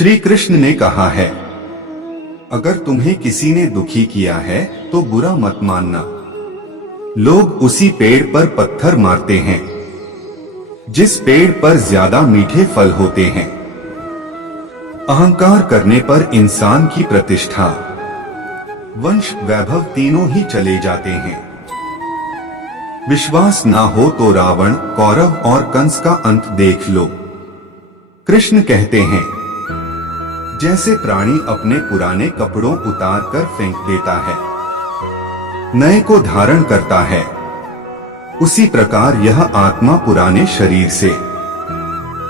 श्री कृष्ण ने कहा है, अगर तुम्हें किसी ने दुखी किया है तो बुरा मत मानना। लोग उसी पेड़ पर पत्थर मारते हैं जिस पेड़ पर ज्यादा मीठे फल होते हैं। अहंकार करने पर इंसान की प्रतिष्ठा, वंश, वैभव तीनों ही चले जाते हैं। विश्वास ना हो तो रावण, कौरव और कंस का अंत देख लो। कृष्ण कहते हैं, जैसे प्राणी अपने पुराने कपड़ों उतार कर फेंक देता है, नए को धारण करता है, उसी प्रकार यह आत्मा पुराने शरीर से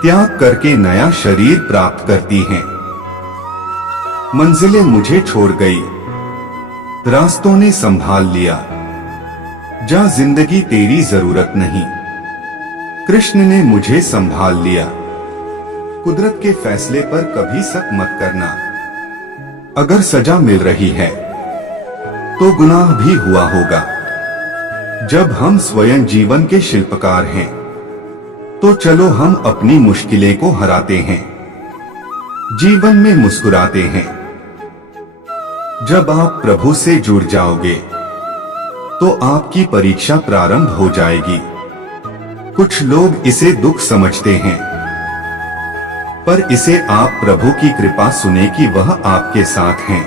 त्याग करके नया शरीर प्राप्त करती है। मंजिलें मुझे छोड़ गई, रास्तों ने संभाल लिया, जा जिंदगी तेरी जरूरत नहीं। कृष्ण ने मुझे संभाल लिया। कुदरत के फैसले पर कभी शक मत करना। अगर सजा मिल रही है तो गुनाह भी हुआ होगा। जब हम स्वयं जीवन के शिल्पकार हैं तो चलो हम अपनी मुश्किलें को हराते हैं, जीवन में मुस्कुराते हैं। जब आप प्रभु से जुड़ जाओगे तो आपकी परीक्षा प्रारंभ हो जाएगी। कुछ लोग इसे दुख समझते हैं, पर इसे आप प्रभु की कृपा सुने कि वह आपके साथ हैं।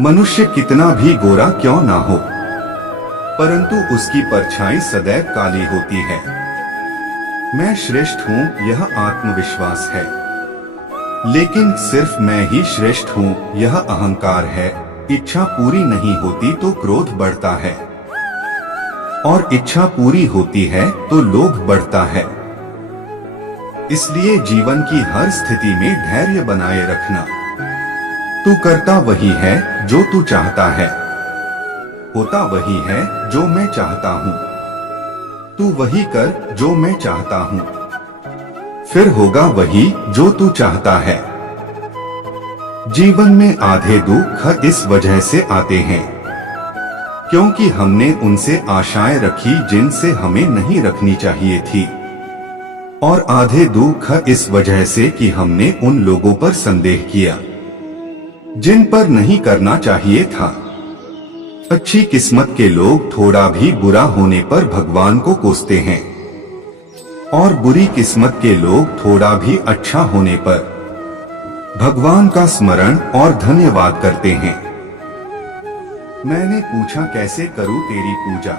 मनुष्य कितना भी गोरा क्यों ना हो, परंतु उसकी परछाई सदैव काली होती है। मैं श्रेष्ठ हूँ यह आत्मविश्वास है, लेकिन सिर्फ मैं ही श्रेष्ठ हूँ यह अहंकार है। इच्छा पूरी नहीं होती तो क्रोध बढ़ता है, और इच्छा पूरी होती है तो लोभ बढ़ता है। इसलिए जीवन की हर स्थिति में धैर्य बनाए रखना। तू करता वही है जो तू चाहता है, होता वही है जो मैं चाहता हूँ। तू वही कर जो मैं चाहता हूँ, फिर होगा वही जो तू चाहता है। जीवन में आधे दुख इस वजह से आते हैं क्योंकि हमने उनसे आशाएं रखी जिनसे हमें नहीं रखनी चाहिए थी, और आधे दुख इस वजह से कि हमने उन लोगों पर संदेह किया जिन पर नहीं करना चाहिए था। अच्छी किस्मत के लोग थोड़ा भी बुरा होने पर भगवान को कोसते हैं, और बुरी किस्मत के लोग थोड़ा भी अच्छा होने पर भगवान का स्मरण और धन्यवाद करते हैं। मैंने पूछा, कैसे करूं तेरी पूजा?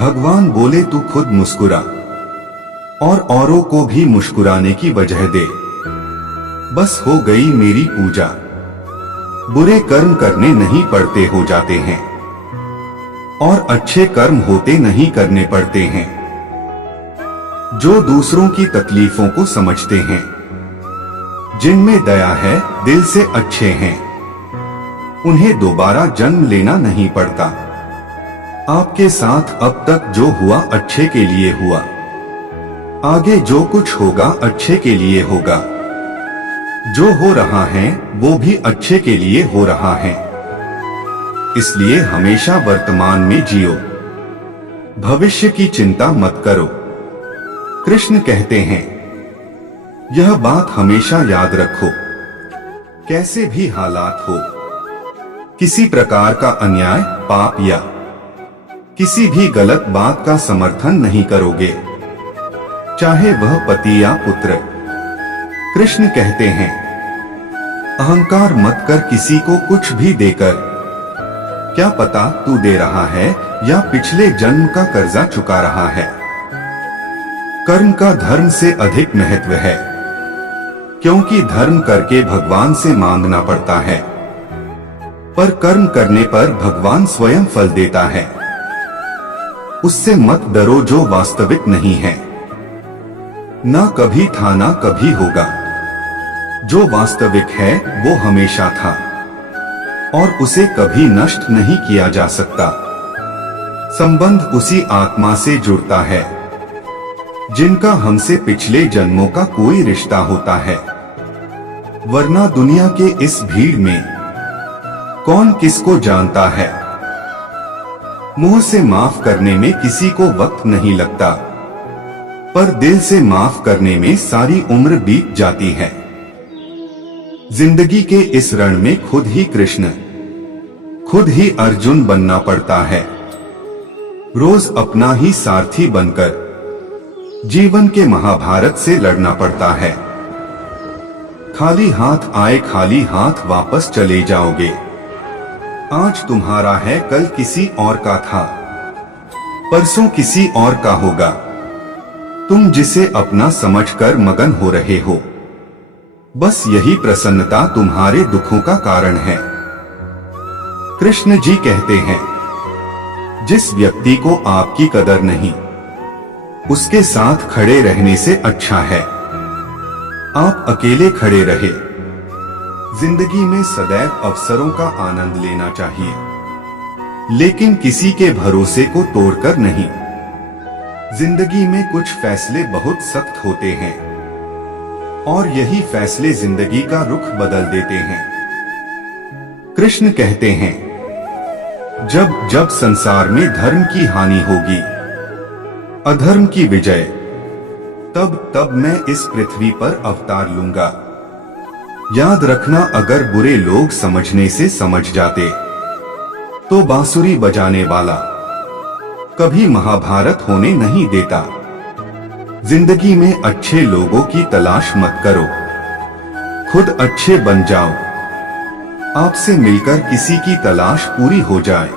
भगवान बोले, तू खुद मुस्कुरा और औरों को भी मुस्कुराने की वजह दे, बस हो गई मेरी पूजा। बुरे कर्म करने नहीं पड़ते, हो जाते हैं, और अच्छे कर्म होते नहीं करने पड़ते हैं। जो दूसरों की तकलीफों को समझते हैं, जिनमें दया है, दिल से अच्छे हैं, उन्हें दोबारा जन्म लेना नहीं पड़ता। आपके साथ अब तक जो हुआ अच्छे के लिए हुआ, आगे जो कुछ होगा अच्छे के लिए होगा। जो हो रहा है वो भी अच्छे के लिए हो रहा है। इसलिए हमेशा वर्तमान में जियो, भविष्य की चिंता मत करो। कृष्ण कहते हैं, यह बात हमेशा याद रखो, कैसे भी हालात हो, किसी प्रकार का अन्याय, पाप या किसी भी गलत बात का समर्थन नहीं करोगे, चाहे वह पति या पुत्र। कृष्ण कहते हैं, अहंकार मत कर किसी को कुछ भी देकर। क्या पता तू दे रहा है या पिछले जन्म का कर्जा चुका रहा है। कर्म का धर्म से अधिक महत्व है, क्योंकि धर्म करके भगवान से मांगना पड़ता है, पर कर्म करने पर भगवान स्वयं फल देता है। उससे मत डरो जो वास्तविक नहीं है, ना कभी था ना कभी होगा। जो वास्तविक है वो हमेशा था, और उसे कभी नष्ट नहीं किया जा सकता। संबंध उसी आत्मा से जुड़ता है जिनका हमसे पिछले जन्मों का कोई रिश्ता होता है, वरना दुनिया के इस भीड़ में कौन किसको जानता है। मुंह से माफ करने में किसी को वक्त नहीं लगता, पर दिल से माफ करने में सारी उम्र बीत जाती है। जिंदगी के इस रण में खुद ही कृष्ण, खुद ही अर्जुन बनना पड़ता है। रोज अपना ही सारथी बनकर जीवन के महाभारत से लड़ना पड़ता है। खाली हाथ आए खाली हाथ वापस चले जाओगे। आज तुम्हारा है कल किसी और का था, परसों किसी और का होगा। तुम जिसे अपना समझकर मगन हो रहे हो, बस यही प्रसन्नता तुम्हारे दुखों का कारण है। कृष्ण जी कहते हैं, जिस व्यक्ति को आपकी कदर नहीं, उसके साथ खड़े रहने से अच्छा है आप अकेले खड़े रहे। जिंदगी में सदैव अवसरों का आनंद लेना चाहिए, लेकिन किसी के भरोसे को तोड़कर नहीं। जिंदगी में कुछ फैसले बहुत सख्त होते हैं और यही फैसले जिंदगी का रुख बदल देते हैं। कृष्ण कहते हैं, जब जब संसार में धर्म की हानि होगी, अधर्म की विजय, तब तब मैं इस पृथ्वी पर अवतार लूंगा। याद रखना, अगर बुरे लोग समझने से समझ जाते तो बांसुरी बजाने वाला कभी महाभारत होने नहीं देता। जिंदगी में अच्छे लोगों की तलाश मत करो, खुद अच्छे बन जाओ। आपसे मिलकर किसी की तलाश पूरी हो जाए